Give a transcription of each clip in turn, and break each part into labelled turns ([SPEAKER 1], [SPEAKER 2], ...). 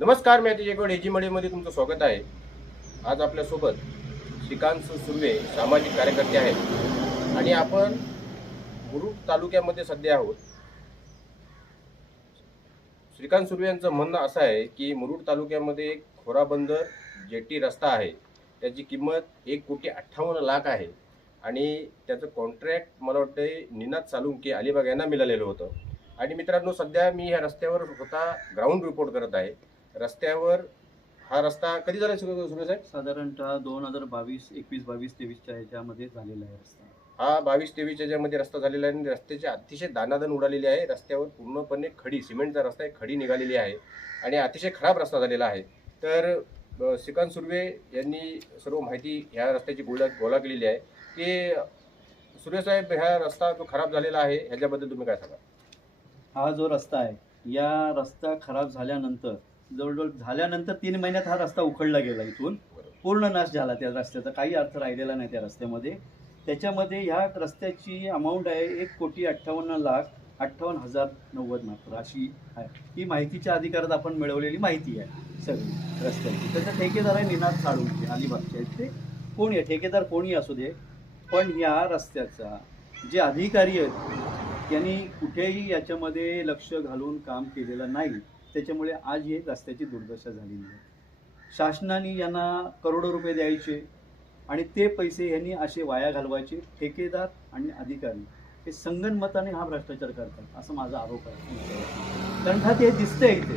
[SPEAKER 1] नमस्कार मी अतिशय गोड एजी मळीमध्ये तुमचं स्वागत आहे. आज आपल्यासोबत श्रीकांत सुर्वे सामाजिक कार्यकर्ते आहेत. आणि आपण मुरुड तालुक्यामध्ये सध्या आहोत. श्रीकांत सुर्वे यांचं म्हणणं असं आहे की मुरुड तालुक्यामध्ये एक खोराबंदर जेटी रस्ता आहे. त्याची किंमत एक कोटी अठ्ठावन्न लाख आहे. आणि त्याचं कॉन्ट्रॅक्ट मला वाटतं निनाद सालुंके अलिबाग यांना मिळालेलं होतं. आणि मित्रांनो सध्या मी ह्या रस्त्यावर स्वतः ग्राउंड रिपोर्ट करत आहे. रस्त्यावर हा रस्ता कधी झाला सुरू सुरू साहेब?
[SPEAKER 2] साधारणतः दोन हजार बावीस एकवीस बावीस तेवीसच्या ह्याच्यामध्ये झालेला आहे रस्ता.
[SPEAKER 1] हा बावीस तेवीस याच्यामध्ये रस्ता झालेला आहे आणि रस्त्याची अतिशय दानादन उडालेली आहे. रस्त्यावर पूर्णपणे खडी सिमेंटचा रस्ता आहे खडी निघालेली आहे आणि अतिशय खराब रस्ता झालेला आहे. तर श्रीकांत सुर्वे यांनी सर्व माहिती ह्या रस्त्याची गोळा गोळा केलेली आहे. की सुर्वे साहेब ह्या रस्ता जो खराब झालेला आहे ह्याच्याबद्दल तुम्ही काय सांगा
[SPEAKER 2] हा जो रस्ता आहे या रस्ता खराब झाल्यानंतर जवळजवळ झाल्यानंतर तीन महिन्यात हा रस्ता उखडला गेला इथून. पूर्ण नाश झाला त्या रस्त्याचा. काही अर्थ राहिलेला नाही त्या रस्त्यामध्ये. त्याच्यामध्ये ह्या रस्त्याची अमाऊंट आहे एक कोटी अठ्ठावन्न लाख अठ्ठावन्न हजार नव्वद मात्र अशी आहे. ही माहितीच्या अधिकारात आपण मिळवलेली माहिती आहे सगळी रस्त्याची. त्याचा ठेकेदार आहे निनाद साळुंके अलिबागचे आहेत ते. कोणी आहे? ठेकेदार कोणी असू दे. पण या रस्त्याचा जे अधिकारी आहेत त्यांनी कुठेही याच्यामध्ये लक्ष घालून काम केलेलं नाही. त्याच्यामुळे आज ही रस्त्याची दुर्दशा झालेली आहे. शासनाने यांना करोडो रुपये द्यायचे आणि ते पैसे यांनी असे वाया घालवायचे ठेकेदार आणि अधिकारी हे संगणमताने हा भ्रष्टाचार करतात असं माझा आरोप आहे. कारण हे ते दिसतंय इथे.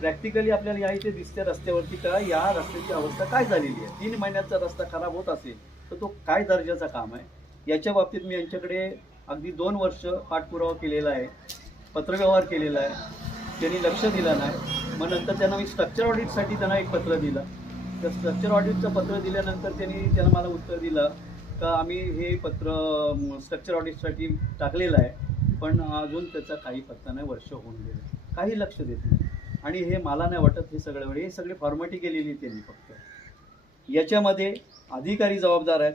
[SPEAKER 2] प्रॅक्टिकली आपल्याला या इथे दिसते रस्त्यावरती का या रस्त्याची अवस्था काय झालेली आहे? तीन महिन्याचा रस्ता खराब होत असेल तर तो काय दर्जाचा काम आहे? याच्या बाबतीत मी यांच्याकडे अगदी दोन वर्ष पाठपुरावा केलेला आहे पत्रव्यवहार केलेला आहे. त्यांनी लक्ष दिलं नाही. मग नंतर त्यांना मी स्ट्रक्चर ऑडिटसाठी त्यांना एक पत्र दिलं. त्या स्ट्रक्चर ऑडिटचं पत्र दिल्यानंतर त्यांनी त्यांना मला उत्तर दिलं का आम्ही हे पत्र स्ट्रक्चर ऑडिटसाठी टाकलेलं आहे पण अजून त्याचा काही पत्ता नाही वर्ष होऊन गेलं. काही लक्ष देत नाही. आणि हे मला नाही वाटत हे सगळं वेळ हे सगळे फॉर्मॅलिटी केलेली त्यांनी फक्त. याच्यामध्ये अधिकारी जबाबदार आहेत.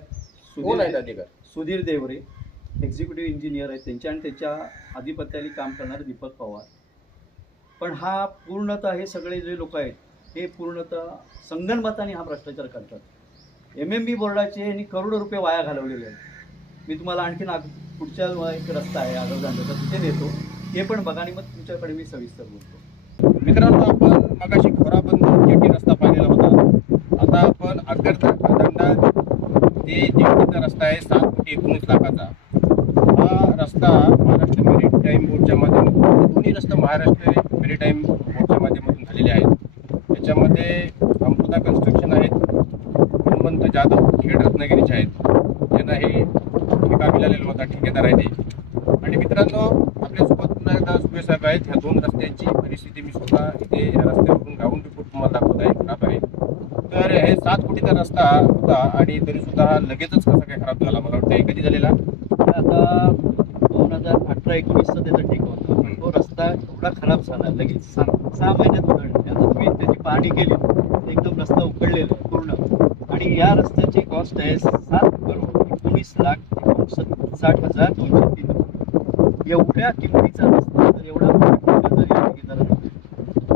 [SPEAKER 2] सुधीर
[SPEAKER 1] अधिकार?
[SPEAKER 2] सुधीर देवरे एक्झिक्युटिव्ह इंजिनियर आहेत त्यांच्या आणि त्याच्या अधिपत्याने काम करणारे दीपक पवार. पण हा पूर्णतः हे सगळे जे लोक आहेत हे पूर्णतः संगणमताने हा भ्रष्टाचार करतात. एम एम बी बोर्डाचे यांनी करोडो रुपये वाया घालवलेले आहेत. मी तुम्हाला आणखीन आग पुढच्या एक रस्ता आहे आगाव जाण्याचा तिथे नेतो. हे पण बघा आणि मग तुमच्याकडे मी सविस्तर बोलतो.
[SPEAKER 1] मित्रांनो आपण मगाशी खोराबंद जेटी रस्ता पाहिलेला होता. आता आपण अग्गरता ते जेटीचा रस्ता आहे सात एकोणीस लाखाचा. रस्ता महाराष्ट्र मेरीटाईम बोर्डच्या माध्यमातून दोन्ही रस्ते महाराष्ट्र मेरीटाईम बोर्डच्या माध्यमातून झालेले आहेत. त्याच्यामध्ये अमृता कन्स्ट्रक्शन आहेत हनुमंत जाधव खेड रत्नागिरीचे आहेत. यांना हे ठेका मिळालेला होता. ठेकेदार आहे ते. आणि मित्रांनो आपल्यासोबत पुन्हा एकदा सुबे साहेब आहेत. ह्या दोन रस्त्यांची परिस्थिती मी स्वतः इथे या रस्त्यावरून ग्राउंड रिपोर्ट तुम्हाला दाखवत आहे खराब आहे. तर हे सात कोटीचा रस्ता होता आणि तरीसुद्धा लगेचच कसा काय खराब झाला मला वाटतं हे कधी झालेला?
[SPEAKER 2] आता अठरा एकोणीसचा त्याचा ठेका होता. पण तो रस्ता एवढा खराब झाला लगेच सहा महिन्यात उघडला. आता तुम्ही त्याची पाहणी केली. तर एकदम रस्ता उघडलेला आहे पूर्ण. आणि या रस्त्याची कॉस्ट आहे सात करोड एकोणीस लाख एकोणसत्तर साठ हजार दोनशे तीन. एवढ्या किमतीचा रस्ता जर एवढा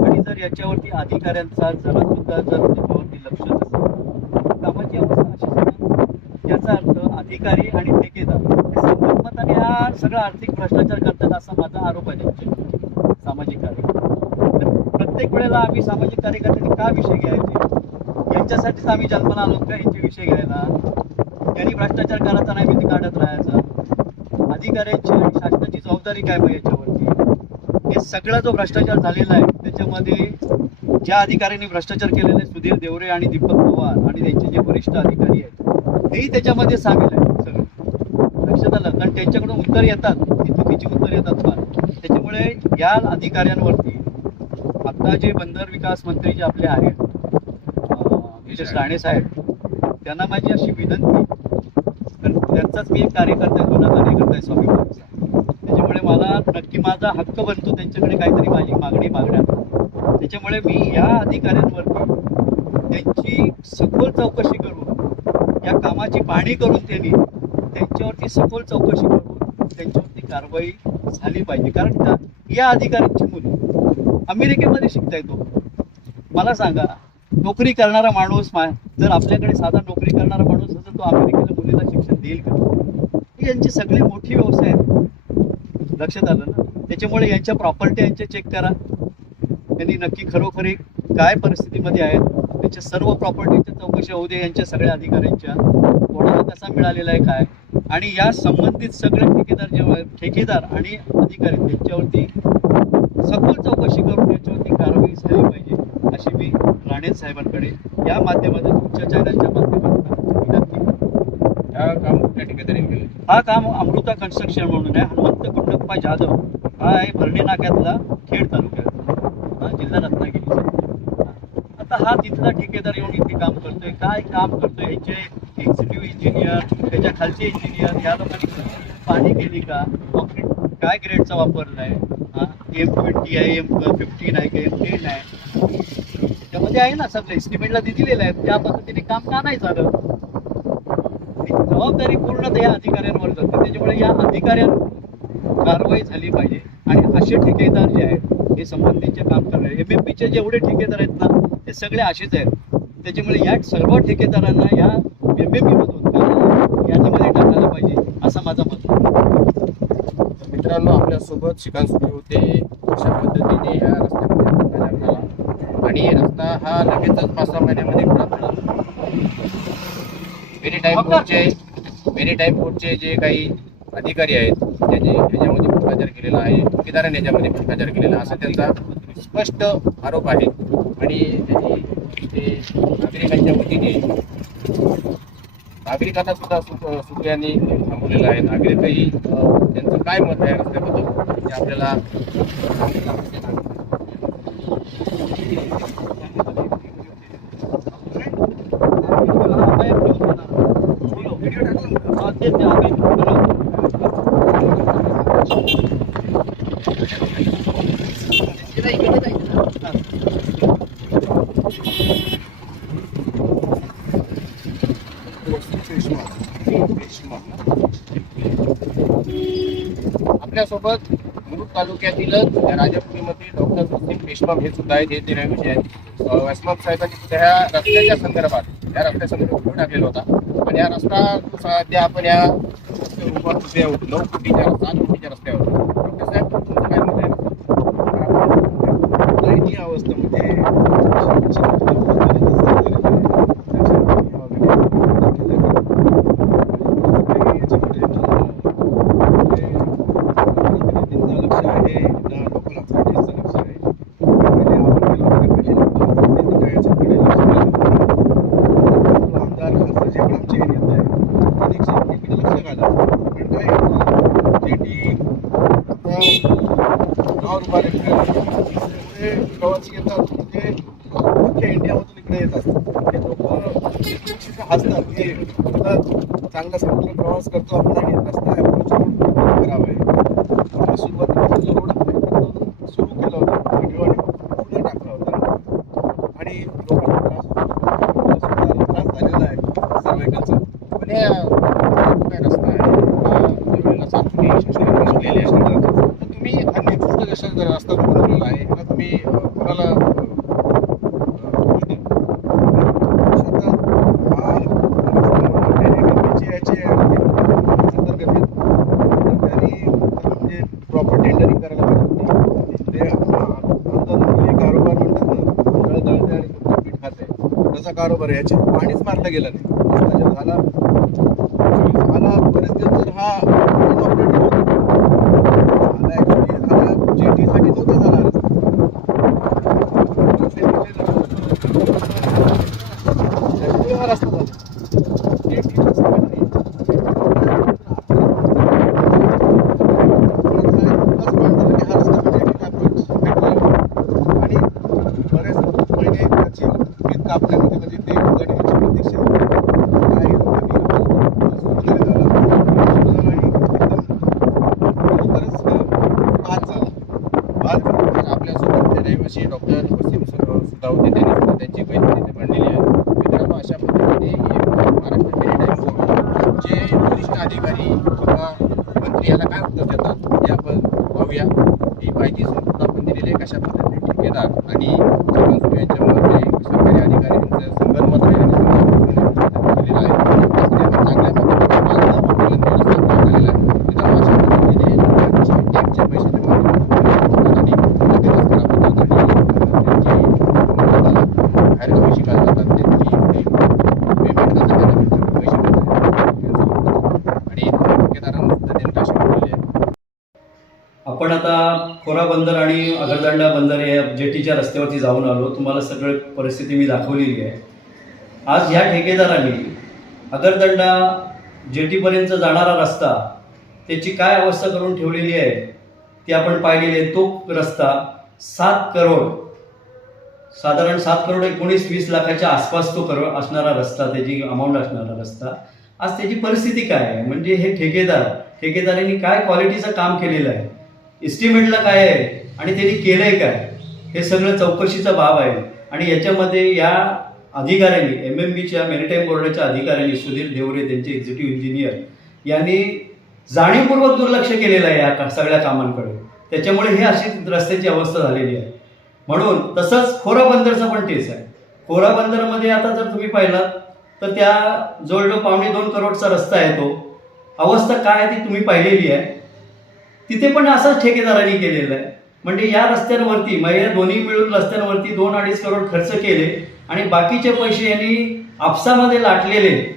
[SPEAKER 2] आणि जर याच्यावरती अधिकाऱ्यांचा जरा सुद्धा जर त्याच्यावरती लक्ष नसेल कामाची अवस्था अशी याचा अर्थ अधिकारी आणि ठेकेदार हे संगनमताने हा सगळा आर्थिक भ्रष्टाचार करतात असा माझा आरोप आहे त्यांच्यावर सामाजिक कार्यकर्ते. प्रत्येक वेळेला आम्ही सामाजिक कार्यकर्त्यांनी का विषय घ्यायचे? यांच्यासाठीच आम्ही जन्माला आलो का यांचे विषय घ्यायला? यांनी भ्रष्टाचार करायचा नाही मी काढत राहायचा? अधिकाऱ्यांची आणि शासनाची जबाबदारी काय मग याच्यावरती? हे सगळा जो भ्रष्टाचार झालेला आहे त्याच्यामध्ये ज्या अधिकाऱ्यांनी भ्रष्टाचार केलेले सुधीर देवरे आणि दीपक पवार आणि त्यांचे जे वरिष्ठ अधिकारी आहेत हेही त्याच्यामध्ये सामील आहेत. लक्षात आलं कारण त्यांच्याकडून उत्तर येतात ती चुकीची उत्तर येतात फार. त्याच्यामुळे या अधिकाऱ्यांवरती आता जे बंदर विकास मंत्री जे आपले आहेत अं, राणे साहेब त्यांना माझी अशी विनंती तर त्यांचाच मी एक कार्यकर्ता आहे जुना कार्यकर्ता आहे स्वामी त्याच्यामुळे मला नक्की माझा हक्क बनतो त्यांच्याकडे काहीतरी माझी मागणी मागण्यात. त्याच्यामुळे मी या अधिकाऱ्यांवरती त्यांची सखोल चौकशी करून या कामाची पाहणी करून त्यांनी त्यांच्यावरती सखोल चौकशी करून त्यांच्यावरती कारवाई झाली पाहिजे. कारण का? या अधिकाऱ्यांची मुली अमेरिकेमध्ये शिकता येतो मला सांगा नोकरी करणारा माणूस जर आपल्याकडे साधा नोकरी करणारा माणूस असेल तो अमेरिकेला मुलीला शिक्षण देईल का? यांची सगळी मोठी व्यवसाय आहेत लक्षात आलं ना? त्याच्यामुळे यांच्या प्रॉपर्टी यांच्या चेक करा. त्यांनी नक्की खरोखरी काय परिस्थितीमध्ये आहेत? त्यांच्या सर्व प्रॉपर्टीच्या चौकशी होऊ दे यांच्या सगळ्या अधिकाऱ्यांच्या. कोणाला कसा मिळालेला आहे काय? आणि या संबंधित सगळे ठेकेदार जेव्हा ठेकेदार आणि अधिकारी त्यांच्यावरती सखोल चौकशी करून याच्यावरती कारवाई झाली पाहिजे अशी मी राणे साहेबांकडे या माध्यमातून तुमच्या चॅनलच्या माध्यमातून विनंती
[SPEAKER 1] काम
[SPEAKER 2] हा काम अमृता कन्स्ट्रक्शन म्हणून आहे हनुमंत गुंडप्पा जाधव. हा आहे भरणे नाक्यातला खेड तालुक्यात. हा जिल्हा रत्नागिरी. आता हा तिथला ठेकेदार येऊन इथे काम करतोय काय काम करतोय याचे एक्झिक्युटिव्ह इंजिनियर त्याच्या खालचे इंजिनियर या लोकांनी पाणी केली का? कॉन्क्रीट काय ग्रेडचा वापरलाय? हा? एम ट्वेंटी आहे एम फिफ्टीन आहे का एम टेन आहे. त्यामध्ये आहे ना सगळे. एस्टिमेटला दिलेलं आहे. त्या पद्धतीने काम का नाही झालं जबाबदारी पूर्ण या अधिकाऱ्यांवर जाते. त्याच्यामुळे या अधिकाऱ्यांवर कारवाई झाली पाहिजे. आणि असे ठेकेदार जे आहेत हे संबंधीचे काम करणारे एम एम पीचे जेवढे ठेकेदार आहेत ना ते सगळे असेच आहेत. त्याच्यामुळे या सर्व ठेकेदारांना या एम एम पीमधून याच्यामध्ये टाकायला पाहिजे असं माझं मत.
[SPEAKER 1] तर मित्रांनो आपल्यासोबत शिकाण सुरू होते. अशा पद्धतीने या रस्त्यामध्ये आणि रस्ता हा लगेचच पाच सहा महिन्यामध्ये खराब झाला मेरी टाईम बोर्डचे मेरी टाईम बोर्डचे जे काही अधिकारी आहेत त्याचे याच्यामध्ये भ्रष्टाचार केलेला आहे. ठेकेदाराने याच्यामध्ये भ्रष्टाचार केलेला आहे, असा त्यांचा स्पष्ट आरोप आहे. आणि त्यांनी ते नागरिकांच्या वतीने नागरिकांना सुद्धा सुप्रियांनी थांबवलेलं आहे. नागरिकही त्यांचं काय मत आहे रस्त्याबद्दल ते आपल्याला आपल्यासोबत मुरुड तालुक्यातीलच राजापुरीमध्ये डॉक्टर वसीम पेशमाम हे सुद्धा आहेत हे ते रहिवासी आहेत वैष्णव साहेबांनी सुद्धा ह्या रस्त्याच्या संदर्भात या रस्त्या संदर्भात टाकलेला होता आणि या रस्ता सध्या आपण या रस्त्यावर उभे आहोत नऊ कोटीच्या सात कोटीच्या रस्त्यावर डॉक्टर साहेब तुमचं काय मत आहे
[SPEAKER 3] दयनीय अवस्थेमध्ये लक्ष आहे ना लोकल अथॉरिटीजचं लक्ष आहे पहिले आपण केलं होतं की पहिले लोकल याच्याकडे लक्ष दिलं आमदार खासदार जे पण आमचे एरियात आहे अनेक इकडे लक्ष घाला पण काय जेटी आता नाव रुपाले प्रवासी येतात ते अख्ख्या इंडियामधून इकडे येत असतात ते लोक हसतात की आता चांगला समुद्र प्रवास करतो आपण आणि रस्ता अप्रोच खराब आहे आम्ही सुरुवातीपासून रोड सुरू केला होता व्हिडिओ आणि पुढे टाकला होता. आणि लोकांना त्रास झालेला आहे सर्वेकलचा
[SPEAKER 1] पण हे रस्ता आहे हा वेगवेगळ्या सात कोटी शासनाने बनवलेले आहे. तर तुम्ही हा निकृष्ट जर रस्ता बनवलेला आहे हा तुम्ही कोणाला
[SPEAKER 3] प्रॉपर टेंडरिंग म्हणजे करायला पाहिजे ते म्हणजे कारोबार म्हणतात पीठ खाते. तसा कारोबार आहे. याच्यात पाणीच मारलं गेलं नाही. झाला झाला बरेच दिवस जर हा ऑपरेटिव्ह होता झाला ऍक्च्युली झाला जेटीसाठी नव्हता झाला रस्ता त्याच्यामुळे हा रस्ता झाला जेटी रस्ता नाही. आणि बरेच महिने त्याची पीक कापण्यामध्ये म्हणजे ते गडिंगची प्रतीक्षा काही लोकांनी वगैरे झाला आणि एकदम लवकरच बाद झाला बाद झाला
[SPEAKER 1] तर आपल्यासोबत ते रहिवासी डॉक्टर वसीम सर सुद्धा होते त्यांनी सुद्धा त्यांची माहिती तिथे मांडलेली आहे मित्रांनो अशा पद्धतीने हे महाराष्ट्र मेरीटाईम बोर्ड जे वरिष्ठ अधिकारी किंवा मंत्री याला काय उत्तर देतात? हे आपण पाहूया. ही माहिती सुद्धा आपण दिलेली आहे कशा पद्धतीने ठेकेदार आणि जगन यांच्यामध्ये सरकारी अधिकाऱ्यांचं संगनमत आहे आणि संगनमत केलेलं आहे रस्ते पण चांगल्या पद्धतीने बांधकाम केलेलं आहे, रस्ता पूर्ण झालेला आहे तिथं अशा पद्धतीने टॅक्सच्या पैशाच्या माध्यमातून आणि लगेचच खराब होतात आणि त्यांची बाहेरगावी शिकायला जातात त्यांची पेमेंट कसं करायचं पैसे कसं आणि ठेकेदारांना सुद्धा त्यांनी अशी केलेली आहे
[SPEAKER 2] आपण आता खोरा बंदर आणि अगरदंडा बंदर या जेटीच्या रस्त्यावरती जाऊन आलो. तुम्हाला सगळं परिस्थिती मी दाखवलेली आहे. आज ह्या ठेकेदारांनी अगरदंडा जेटीपर्यंत जाणारा रस्ता त्याची काय अवस्था करून ठेवलेली आहे ती आपण पाहिलेली आहे. तो रस्ता सात करोड साधारण सात करोड एकोणीस वीस लाखाच्या आसपास तो करो असणारा रस्ता त्याची अमाऊंट असणारा रस्ता. आज त्याची परिस्थिती काय आहे? म्हणजे हे ठेकेदार ठेकेदारांनी काय क्वालिटीचं काम केलेलं आहे? इस्टिमेटला काय आहे? आणि त्यांनी केलंय काय? हे सगळं चौकशीचा बाब आहे. आणि याच्यामध्ये या अधिकाऱ्यांनी एम एम बीच्या मेरिटाईम बोर्डाच्या अधिकाऱ्यांनी सुधीर देवरे त्यांचे एक्झिक्युटिव्ह इंजिनियर यांनी जाणीवपूर्वक दुर्लक्ष केलेलं आहे या का- सगळ्या कामांकडे. त्याच्यामुळे हे अशी रस्त्याची अवस्था झालेली आहे. म्हणून तसंच खोरा बंदरचा पण तेच आहे. खोरा बंदरमध्ये आता जर तुम्ही पाहिलात तर त्या जवळजवळ पावणे दोन करोडचा रस्ता आहे तो. अवस्था काय आहे ती तुम्ही पाहिलेली आहे. तिथे पण असंच ठेकेदारांनी केलेलं आहे. म्हणजे या रस्त्यांवरती म्हणजे दोन्ही मिळून रस्त्यांवरती दोन अडीच करोड खर्च केले आणि बाकीचे पैसे यांनी आपसामध्ये लाटलेले.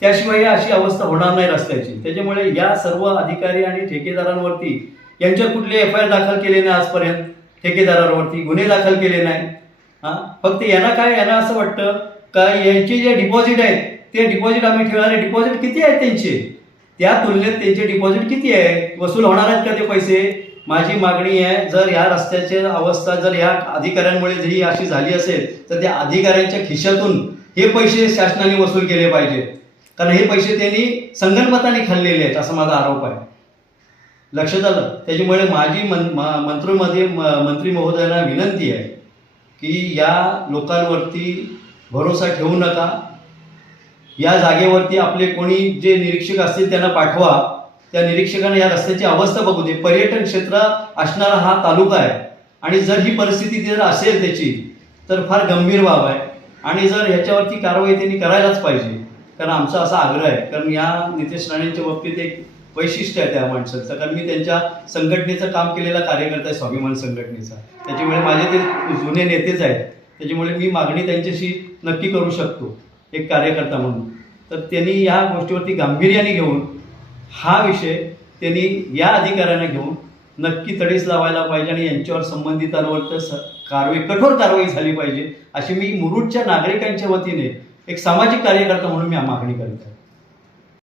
[SPEAKER 2] त्याशिवाय अशी अवस्था होणार नाही रस्त्याची. त्याच्यामुळे या सर्व अधिकारी आणि ठेकेदारांवरती यांच्यावर कुठले एफ आय आर दाखल केले नाही आजपर्यंत. ठेकेदारांवरती गुन्हे दाखल केले नाही. हा? फक्त यांना काय यांना असं वाटतं का यांचे जे डिपॉझिट आहेत ते डिपॉझिट आम्ही ठेवणारे डिपॉझिट किती आहेत त्यांचे? त्या तुलनेत त्यांचे डिपॉझिट किती आहे? वसूल होणार आहेत का ते पैसे? माझी मागणी आहे जर या रस्त्याची अवस्था जर या अधिकाऱ्यांमुळे जरी अशी झाली असेल तर त्या अधिकाऱ्यांच्या खिशातून हे पैसे शासनाने वसूल केले पाहिजेत कारण हे पैसे त्यांनी संगणमताने खाल्लेले आहेत असा माझा आरोप आहे. लक्षात आलं? त्याच्यामुळे माझी मन मंत्रीमध्ये म- मंत्री महोदयांना विनंती आहे की या लोकांवरती भरोसा ठेवू नका. या जागेवरती आपले कोणी जे निरीक्षक असतील त्यांना पाठवा. त्या निरीक्षकांना या रस्त्याची अवस्था बघू दे. पर्यटन क्षेत्र असणारा हा तालुका आहे. आणि जर ही परिस्थिती जर असेल त्याची तर फार गंभीर बाब आहे. आणि जर ह्याच्यावरती कारवाई त्यांनी करायलाच पाहिजे. कारण आमचा असा आग्रह आहे. कारण या नितेश राणेंच्या बाबतीत एक वैशिष्ट्य आहे त्या माणसाचं. कारण मी त्यांच्या संघटनेचं काम केलेला कार्यकर्ता आहे स्वाभिमान संघटनेचा. त्याच्यामुळे माझे ते जुने नेतेच आहेत. त्याच्यामुळे मी मागणी त्यांच्याशी नक्की करू शकतो. एक कार्यकर्ता म्हणून. तर त्यांनी या गोष्टीवरती गांभीर्याने घेऊन हा विषय त्यांनी या अधिकाऱ्यांना घेऊन नक्की तडीस लावायला पाहिजे आणि यांच्यावर संबंधितांवर तर स- कारवाई कठोर कारवाई झाली पाहिजे अशी मी मुरुडच्या नागरिकांच्या वतीने एक सामाजिक कार्यकर्ता म्हणून मी मागणी करत आहे.